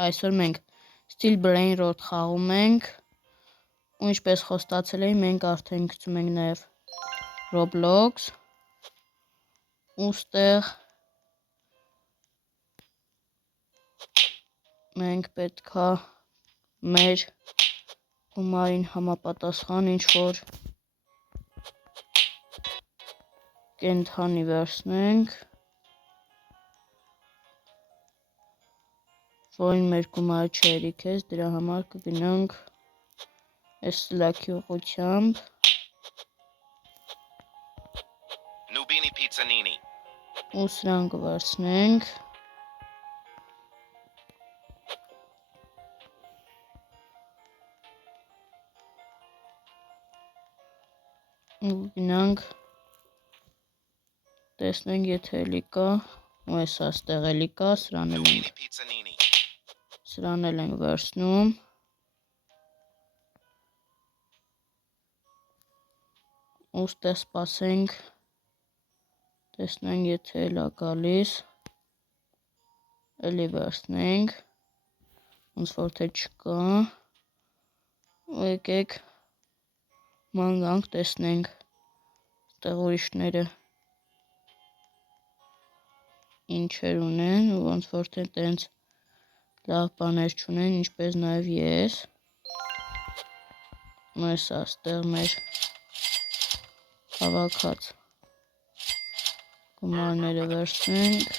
Այսօր մենք Steel Brain Rot խաղում ենք, ու ինչպես խոստացել էի, մենք արդեն գցում ենք նաև Roblox, ուստեղ մենք պետքա մեր գումարին համապատասխան ինչ-որ կենդանի վերցնենք, որին մեր գումարը չհերիքեց, դրա համար կգնանք այս սլաքի ուղղությամբ ու սրան կվերցնենք ու գնանք տեսնենք եթե էլի կա ու այս աստեղ էլի կա, սրան էլ ենք վերցնում ու ստեղ սպասենք տեսնենք եթե էլա գալիս էլի վերցնենք ոնց որ թե չկա ու եկեք ման գանք տեսնենք ստեղ ուրիշները ինչեր ունեն ու ոնց որ թե տենց լավ բաներ չունեն, ինչպես նաև ես մեզ աստեղ մեր հավաքած գումարները վերցնենք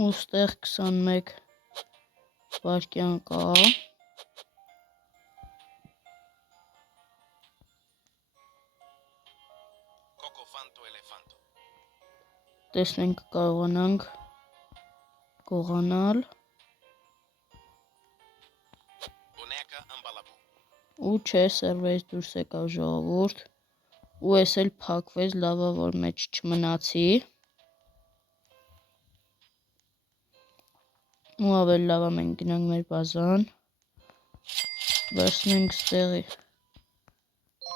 ու ստեղ 21 վայրկյան կա տեսնենք կարողանանք գողանալ ու չէ սերվերից դուրս եկավ ժողովուրդ ու ես էլ փակվեց, լավա որ մեջ չմնացի ու ավելի լավա մենք գնանք մեր բազան վերցնենք ստեղի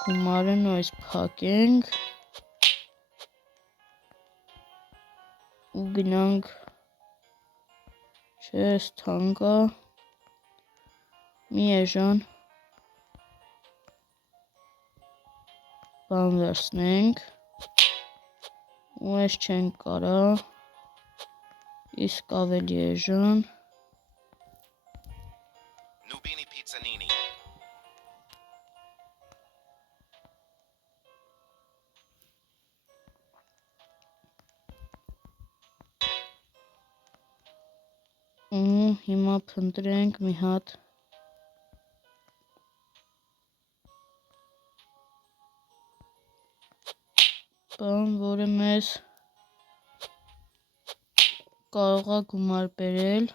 գումարն ու այս փակենք ու գնանք չէ այս թանկա մի էժան բան վերցնենք ու այս չենք կարա իսկ ավելի էժան ու հիմա փնտրենք մի հատ բան, որը մեզ կարող է գումար բերել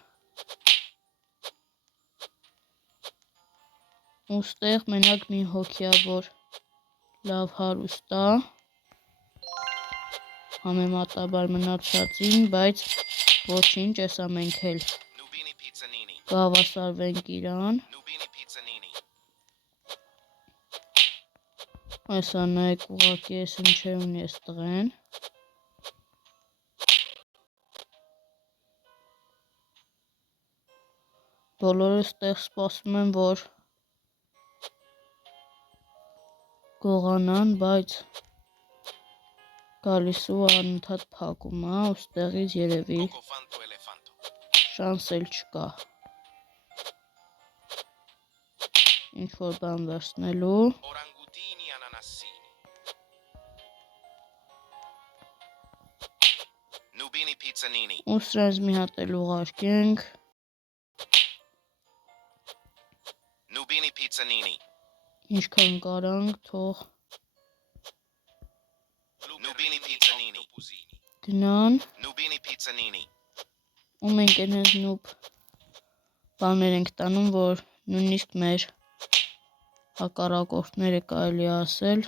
ու ստեղ մենակ մի հոգևոր լավ հարուստ է համեմատաբար մնացածին, բայց ոչինչ, էսա մենք էլ կհավասարվենք իրան այսա նայեք ուղղակի ես ինչեր ունի ես տղեն բոլորը ստեղ սպասում են, որ գողանան, բայց գալիս ու անընդհատ փակում է ու ստեղից երևի շանս էլ չկա ինչ-որ բան վերցնելու ու սրանց մի հատ էլ ուղարկենք ինչքան կարանք թող գնան ու մենք այնպես նուբ բաներ ենք տանում, որ նույնիսկ մեր հակառակորդները կարելի ասել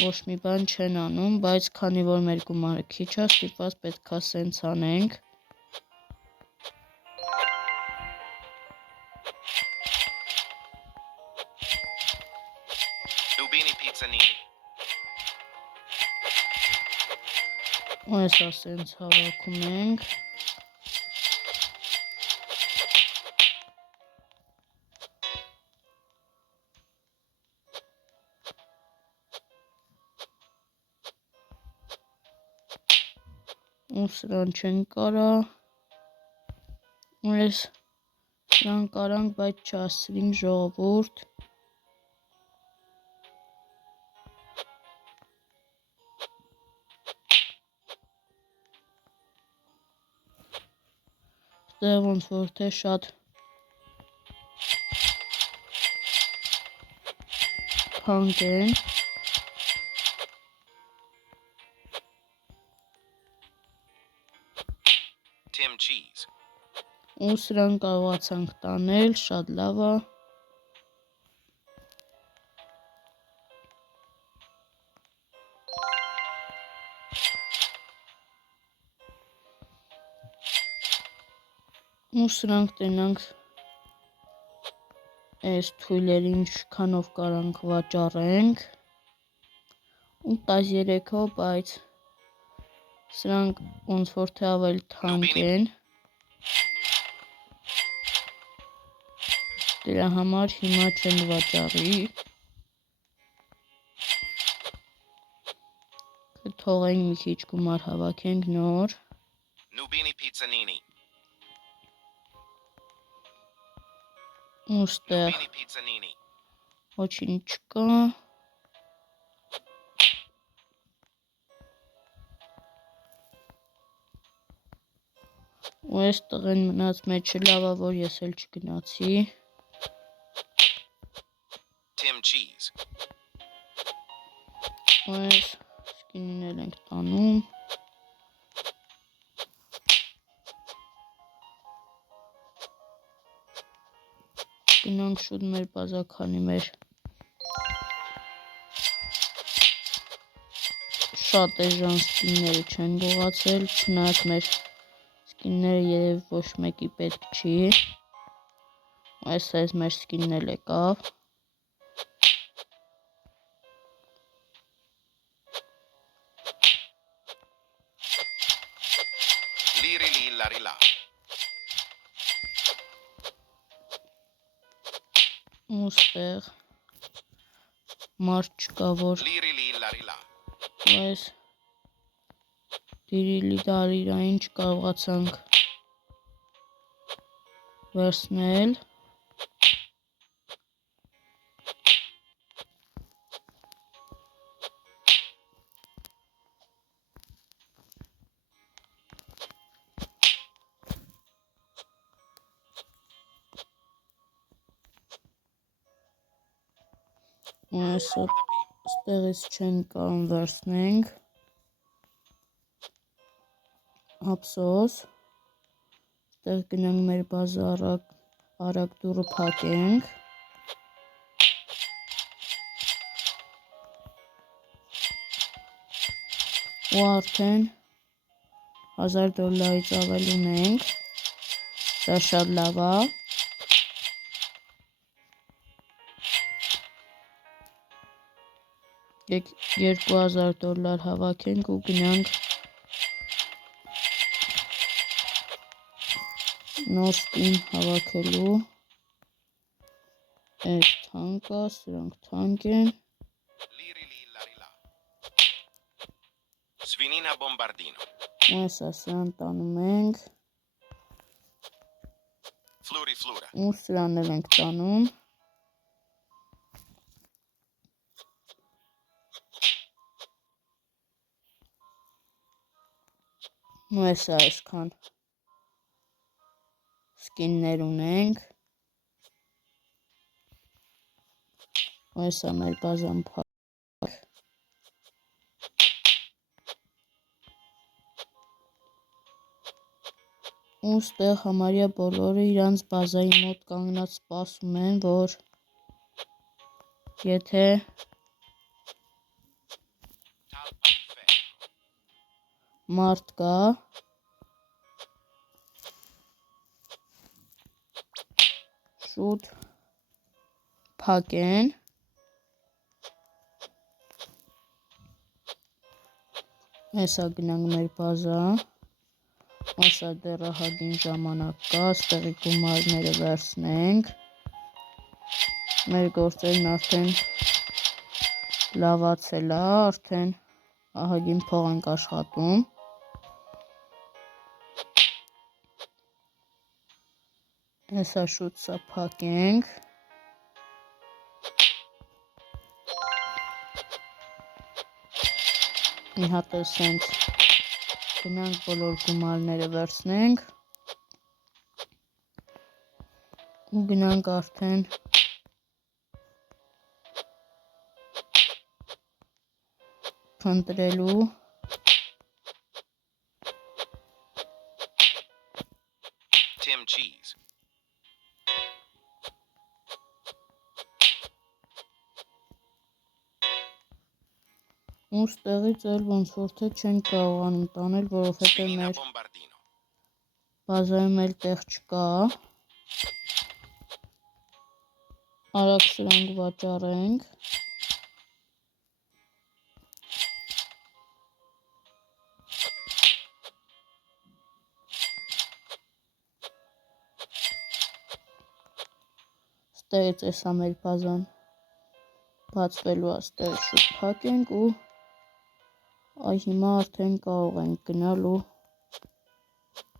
ոչ մի բան չեն անում, բայց քանի որ մեր գումարը քիչ է, ստիպված պետքա սենց անենք Nubini Pizzanini. Այս ասենց հավաքում ենք։ Ու սրան չեն կարա։ Այս սրան կարանք, բայց չասրինք ժողովուրդ։ Ստեղ ոնց որ թե շատ թանկ են։ Tim cheese. Ու սրան կարողացանք տանել, շատ լավ է։ Ու սրանք տենանք այս թույլերին ինչքանով կարանք վաճառենք։ ու 13-ով, բայց սրանք ոնց որ թե ավելի թանկ են։ Դրա համար հիմա չեն վաճառի։ Թողենք մի քիչ գումար հավաքենք նոր։ Nubini Pizzanini. Ու ստեղ Nubini Pizzanini. ոչինչ չկա։ Ու այս տղեն մնաց մեջը, լավ է որ ես էլ չգնացի։ Tim cheese. Ու այս սկինին էլ ենք տանում։ Գնանք շուտ մեր բազականի մեր շատ էժան սկինները չեն գողացել, չնայած մեր սկինները երևի ոչ մեկի պետք չի։ Այս մեր սկինն էլ եկավ։ Liri li lari la. Ու ստեղ մարդ չկա որ Liri li lari la. այս դիրիլի դարիրային չկարողացանք վերցնել։ Այսը ստեղից չեն կարող վերցնենք, ափսոս, ստեղ գնանք մեր բազա արագ դուրը փակենք, ու արդեն $1000-ից ավել ունենք, դա շատ լավ է։ Եկ $2000 հավաքենք ու գնանք նոր սկին հավաքելու։ Այս թանկ է, սրանք թանկ են։ Liri li lari la. Svinina bombardino. Այս սրան տանում ենք։ Fluri flura. Ու սրան էլ ենք տանում։ Ու այսքան սկիններ ունենք։ Այս մեր բազան փակ։ Ու ստեղ համարյա բոլորը իրանց բազայի մոտ կանգնած սպասում են, որ եթե մարդ կա, շուտ փակեն։ Հեսա գնանք մեր բազա, ասա դեռ ահագին ժամանակ կա, ստեղի գումարները վերցնենք, մեր գործերն արդեն լավացել է, արդեն ահագին փող ենք աշխատում, հեսա շուտ սա փակենք, մի հատ էլ սենց գնանք բոլոր գումարները վերցնենք ու գնանք արդեն փնտրելու Tim cheese. ու ստեղից էլ ոնց որ թե չենք կարողանում տանել, որովհետև Sfinina մեր bombardino. բազայում էլ տեղ չկա, արագ սրանք վաճառենք, ստեղից էսա մեր բազան բացվելու է, ստեղ շուտ փակենք ու այ հիմա արդեն կարող ենք գնալ ու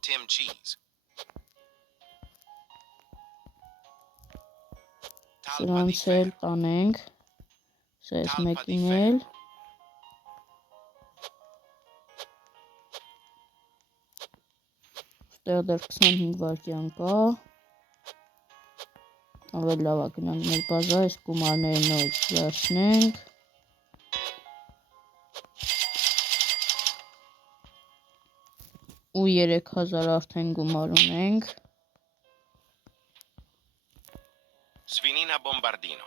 Tim cheese. սրանց էլ տանենք, սես մեկին էլ, ստեղ դեռ 25 վայրկյան կա, ավելի լավ է գնանք մեր բազա, այս գումարները նորից վերցնենք, ու 3000 արդեն գումար ունենք, Sfinina bombardino.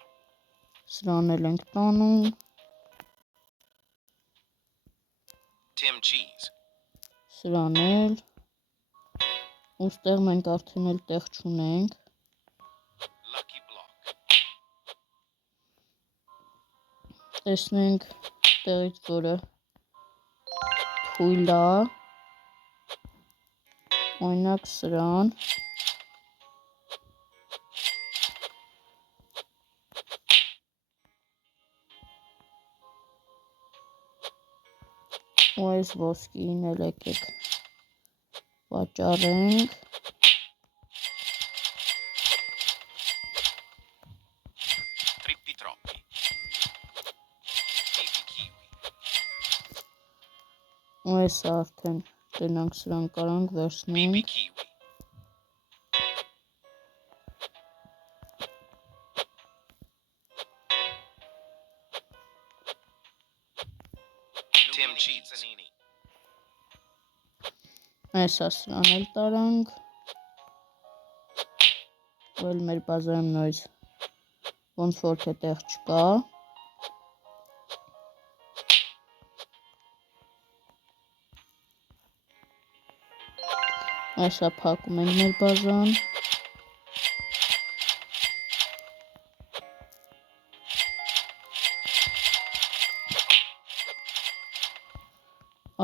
սրան էլ ենք տանում, Tim cheese. սրան էլ, ու ստեղ մենք արդեն էլ տեղ չունենք, Lucky block. տեսնենք տեղից որը թույլ է, օրինակ սրան, ու այս ոսկին էլ եկեք վաճառենք, Trippi troppi. Baby kiwi. ու այս արդեն գնանք սրան կարանք Baby վերցնենք, kiwi. Tim cheese. այսա սրան էլ տարանք, ու էլ մեր բազայում նորից ոնց որ թե տեղ չկա, այսա փակում ենք մեր բազան,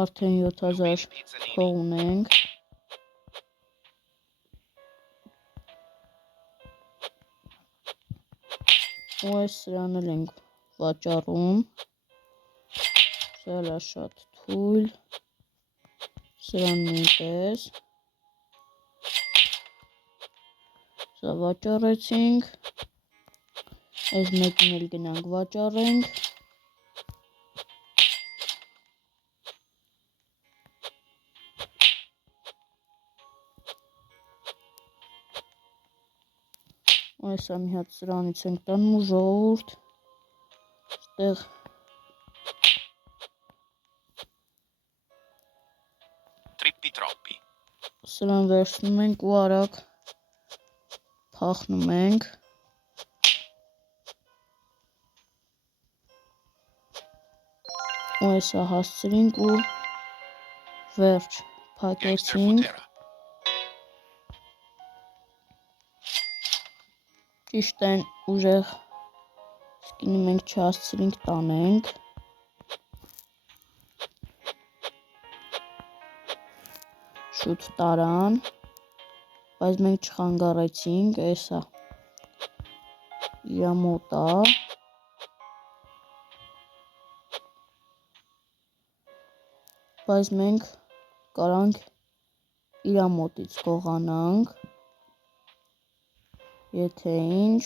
արդեն 7000 փող ունենք, ու այս սրան էլ ենք վաճառում, սա էլ է շատ թույլ, սրան նույնպես, սա վաճառեցինք, այս մեկին էլ գնանք վաճառենք, այսա մի հատ սրանից ենք տանում ու ժողովուրդ, ստեղ Trippi troppi. սրան վերցնում ենք ու արագ փախնում ենք, ու այսա հասցրինք ու վերջ Gangster փակեցինք, Futera. ճիշտ են ուժեղ սկինը մենք չհասցրինք տանենք, շուտ տարան, բայց մենք չխանգարեցինք, էսա իրա մոտ է, բայց մենք կարանք իրա մոտից գողանանք, եթե ինչ,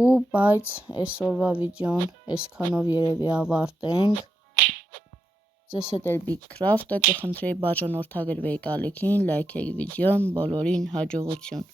ու բայց այսօրվա վիդեոն այսքանով երևի ավարտենք, ձեզ հետ էլ Big Craft-ը կխնդրեի բաժանորդագրվեիք ալիքին, լայքեիք վիդեոն, բոլորին հաջողություն։